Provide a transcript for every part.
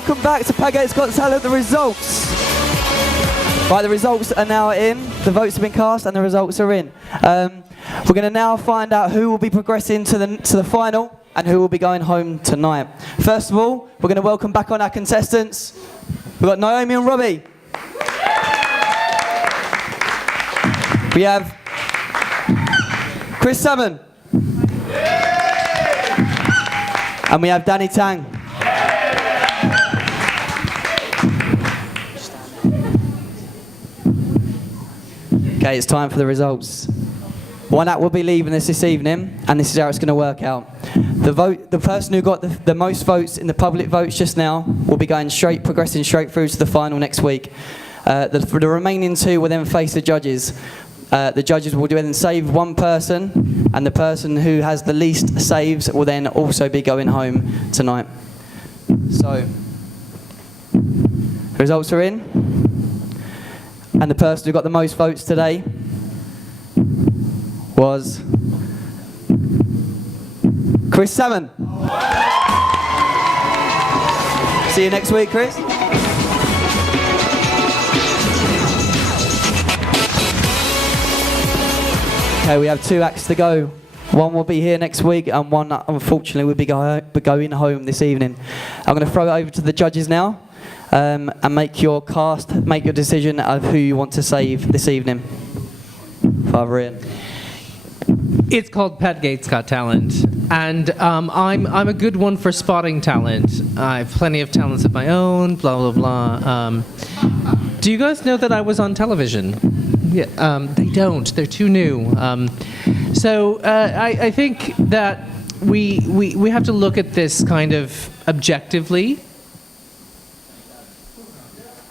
welcome back to Padgate's Got Talent, the results. Right, the results are now in, the votes have been cast and the results are in. We're going to now find out who will be progressing to the final and who will be going home tonight. First of all, we're going to welcome back on our contestants. We've got Naomi and Robbie. We have Chris Salmon. And we have Danny Tang. Okay, it's time for the results. One act will be leaving us this evening, and this is how it's going to work out. The person who got the most votes in the public votes just now will be progressing straight through to the final next week. The remaining two will then face the judges. The judges will then save one person, and the person who has the least saves will then also be going home tonight. So, the results are in, and the person who got the most votes today was Chris Salmon. See you next week, Chris. Okay, we have 2 acts to go. One will be here next week, and one, unfortunately, will be going home this evening. I'm going to throw it over to the judges now, and make your decision of who you want to save this evening. Father Ian. It's called Padgate's Got Talent, and I'm a good one for spotting talent. I have plenty of talents of my own, blah, blah, blah. Do you guys know that I was on television? Yeah, they don't. They're too new. So I think that we have to look at this kind of objectively.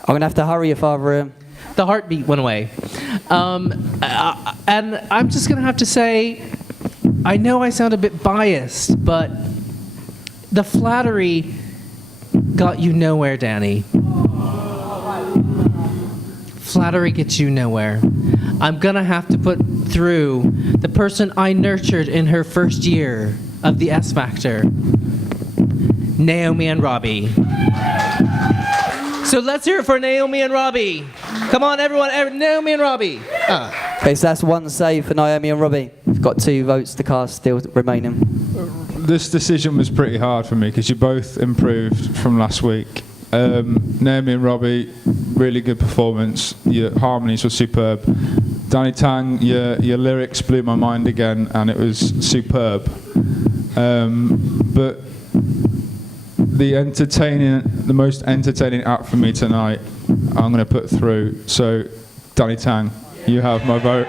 I'm going to have to hurry you, Father. The heartbeat went away. And I'm just going to have to say, I know I sound a bit biased, but the flattery got you nowhere, Danny. Flattery gets you nowhere. I'm going to have to put through the person I nurtured in her first year of the S Factor, Naomi and Robbie. So let's hear it for Naomi and Robbie. Come on, everyone, Naomi and Robbie. Okay, so that's one save for Naomi and Robbie. We've got 2 votes to cast still remaining. This decision was pretty hard for me because you both improved from last week. Naomi and Robbie, really good performance. Your harmonies were superb. Danny Tang, your lyrics blew my mind again, and it was superb. But the most entertaining act for me tonight, I'm going to put through. So, Danny Tang, you have my vote.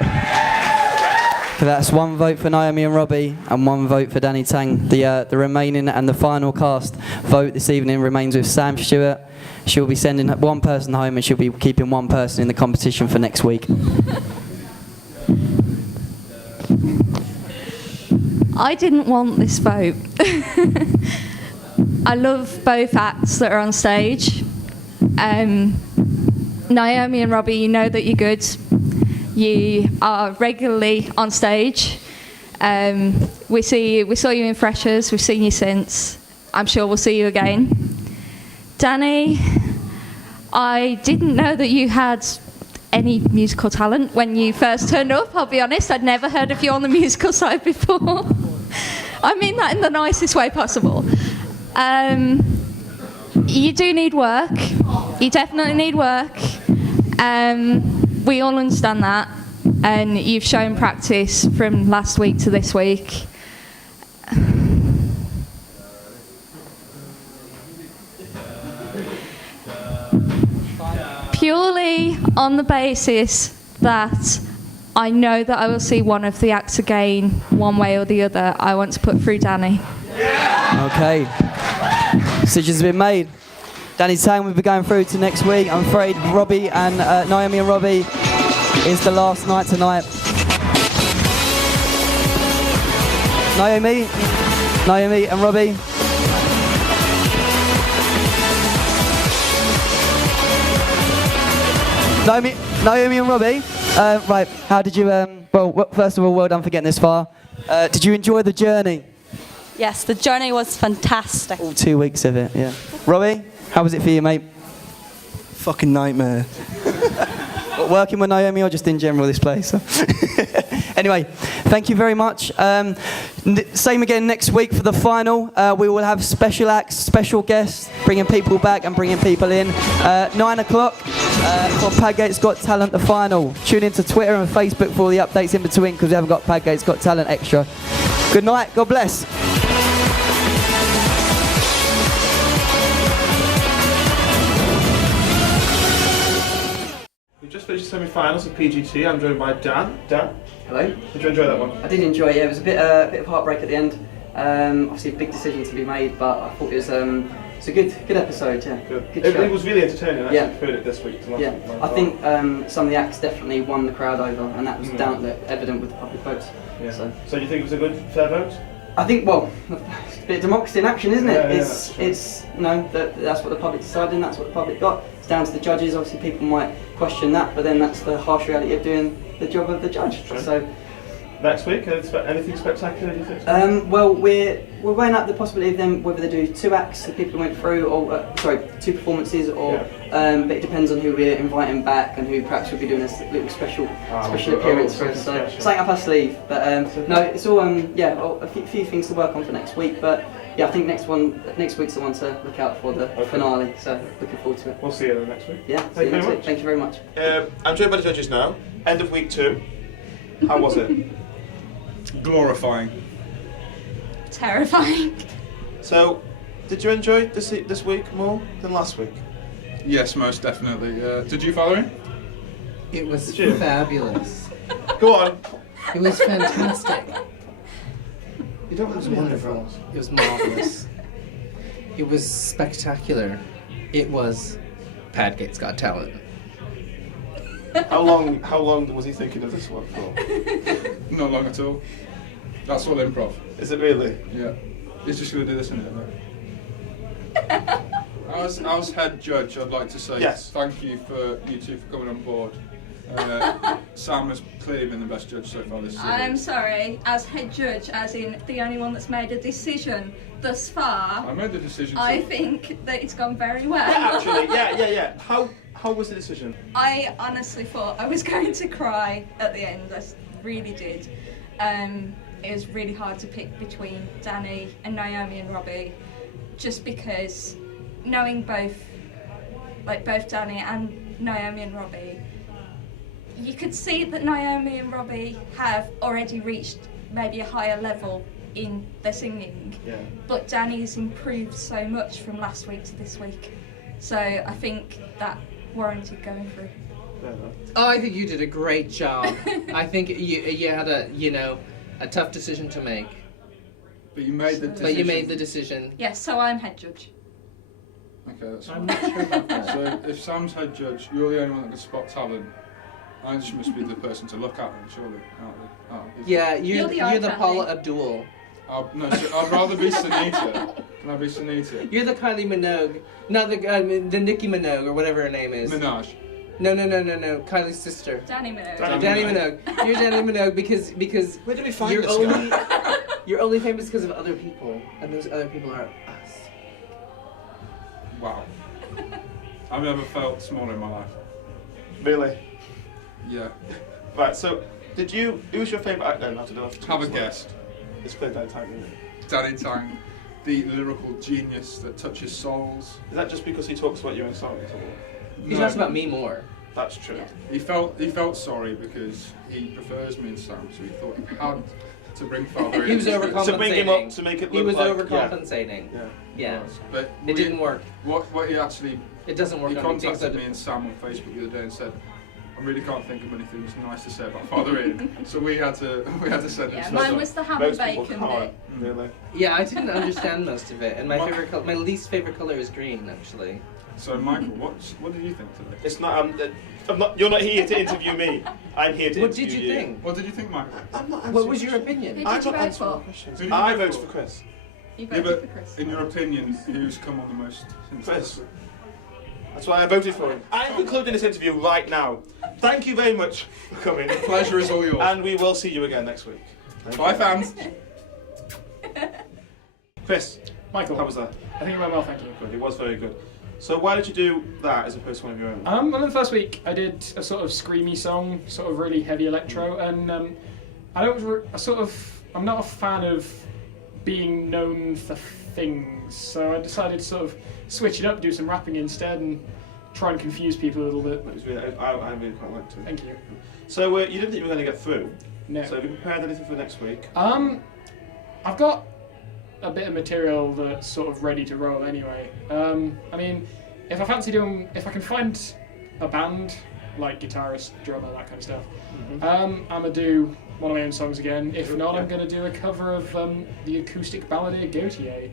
So that's 1 vote for Naomi and Robbie and 1 vote for Danny Tang. The remaining and the final cast vote this evening remains with Sam Stewart. She'll be sending 1 person home, and she'll be keeping 1 person in the competition for next week. I didn't want this vote. I love both acts that are on stage. Naomi and Robbie, you know that you're good. You are regularly on stage. We saw you in Freshers. We've seen you since. I'm sure we'll see you again. Danny, I didn't know that you had any musical talent when you first turned up. I'll be honest, I'd never heard of you on the musical side before. I mean that in the nicest way possible. You do need work. You definitely need work. We all understand that, and you've shown practice from last week to this week. Purely on the basis that I know that I will see one of the acts again, one way or the other, I want to put through Danny. Okay. Decision's been made. Danny Tang will be going through to next week. I'm afraid Robbie and Naomi and Robbie is the last night tonight. Naomi and Robbie. Naomi and Robbie. Right, how did you, well, first of all, well done for getting this far. Did you enjoy the journey? Yes, the journey was fantastic. All 2 weeks of it, yeah. Robbie? How was it for you, mate? Fucking nightmare. Working with Naomi or just in general this place? Anyway, thank you very much. Same again next week for the final. We will have special acts, special guests, bringing people back and bringing people in. 9 o'clock for Padgate's Got Talent, the final. Tune into Twitter and Facebook for all the updates in between because we haven't got Padgate's Got Talent extra. Good night. God bless. Just finished the semi-finals of PGT. I'm joined by Dan. Dan, Hello. did you enjoy that one? I did enjoy it. Yeah, it was a bit of heartbreak at the end. Obviously, a big decision to be made, but I thought it was a good episode. Yeah. Good. Good It, show. it was really entertaining. I actually Yeah. preferred it this week to last Yeah, week. I think some of the acts definitely won the crowd over, and that was evident with the public votes. Yeah. So So you think it was a good, fair vote? I think, well, it's a bit of democracy in action, isn't it? Yeah, yeah, it's that's true. it's that's what the public decided, and that's what the public got. It's down to the judges. Obviously, people might question that, but then that's the harsh reality of doing the job of the judge. True. So. Next week, anything spectacular? Do you think? Well, we're weighing up the possibility of them whether they do 2 acts, the people who went through, or 2 performances, or but it depends on who we're inviting back and who perhaps will be doing a little special appearance for us. So special. something up our sleeve. But no, it's all a few things to work on for next week. But yeah, I think next week's the one to look out for, the finale. So looking forward to it. We'll see you next week. Yeah, Thank see you you next very week. much. Thank you very much. I'm joined by the judges now. End of week 2. How was it? Glorifying. Terrifying. So, did you enjoy this week more than last week? Yes, most definitely. Did you, Valerie? It was Did you? fabulous. Go on. It was fantastic. You don't It was wonderful. It was marvelous. It was spectacular. It was Padgate's Got Talent. How long was he thinking of this one for? Not long at all. That's all improv. Is it really? Yeah. He's just going to do this in it. As head judge, I'd like to say Yes. thank you for you two for coming on board. Sam has clearly been the best judge so far this season. I'm sorry, as head judge, as in the only one that's made a decision thus far, I made the decision. I think that it's gone very well. Yeah, actually, yeah. How was the decision? I honestly thought I was going to cry at the end. I really did. It was really hard to pick between Danny and Naomi and Robbie, just because knowing both Danny and Naomi and Robbie, you could see that Naomi and Robbie have already reached maybe a higher level in their singing, but Danny's improved so much from last week to this week. So I think that warranted going through. Oh, I think you did a great job. I think you had a tough decision to make, But you made the decision. but you made the decision. Yes, so I'm head judge. Okay, that's I'm fine. not sure about that. So if Sam's head judge, you're the only one that can spot talent. I just must be the person to look at them, surely. Yeah, You're the you're the eye Paula candy. Abdul. No, so I'd rather be Sunita. Can I be Sunita? You're the Kylie Minogue, not the Nicki Minogue or whatever her name is. Minaj. No, Kylie's sister. Danny Minogue. Danny Minogue. You're Danny Minogue because Where did we find you're this guy? you're only famous because of other people, and those other people are us. Wow. I've never felt smaller in my life. Really? Yeah. Right. So, who was your favourite act then? After the Have a guess. It's played that time, isn't it? Danny Tang, the lyrical genius that touches souls. Is that just because he talks about you in songs? Or? He talks about me more. That's true. He felt sorry because he prefers me and Sam, so he thought he had to bring Father in. He was overcompensating. To bring him up, to make it He look was like... overcompensating. Yeah. Yeah. But It didn't work. What he actually... It doesn't work He on me. contacted me and Sam on Facebook the other day and said, I really can't think of anything that's nice to say about Father Ian. So we had to send Yeah, him mine some. was the ham and Most people bacon can't, bit. really. Yeah, I didn't understand most of it, and my least favorite color is green, actually. So Michael, what did you think today? It's not. I'm not. You're not here to interview me. I'm here to What interview did you think? What did you think, Michael? I'm not. What was your opinion? Who I'm did you not vote answering for? questions. Who did you I vote voted for? for Chris. You Yeah, voted but for Chris. in your opinion, who's come on the most since? Chris. That's why I voted for him. I'm concluding this interview right now. Thank you very much for coming. The pleasure is all yours. And we will see you again next week. Bye, fans. Chris, Michael, how was that? I think it went well, thank you. Good. It was very good. So why did you do that as opposed to one of your own? Well, in the first week, I did a sort of screamy song, sort of really heavy electro, and I'm not a fan of being known for things, so I decided to sort of switch it up, do some rapping instead, and try and confuse people a little bit. I really quite liked it. Thank you. So you didn't think you were going to get through? No. So have you prepared anything for next week? I've got a bit of material that's sort of ready to roll anyway. I mean, if I can find a band, like guitarist, drummer, that kind of stuff, I'm going to do one of my own songs again. If not, I'm going to do a cover of the acoustic ballad Gautier.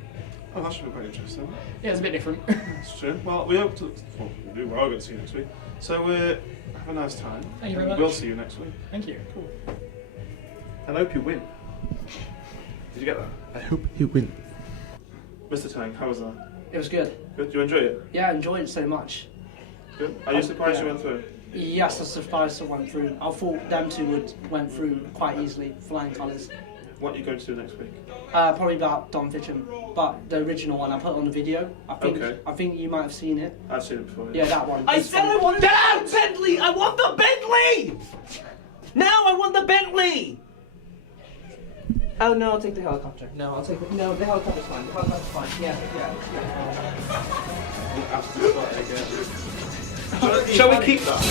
Oh, that should be quite interesting. Yeah, it's a bit different. That's true. Well, we hope to. Well, we're all going to see you next week. So have a nice time. Thank you very much. We'll see you next week. Thank you. Cool. And I hope you win. Did you get that? I hope you win. Mr. Tang, how was that? It was good. Good? Did you enjoy it? Yeah, I enjoyed it so much. Good. Are you surprised you went through? Yes, I was surprised I went through. I thought them two went through quite easily, flying colours. What are you going to do next week? Probably about Don Fitcham, but the original one I put on the video. I think you might have seen it. I've seen it before. Yeah, that one. I said I wanted the Bentley! I want the Bentley! Now I want the Bentley! Oh no, I'll take the helicopter. No, I'll take no, the helicopter's fine. The helicopter's fine. Yeah. Shall we keep that?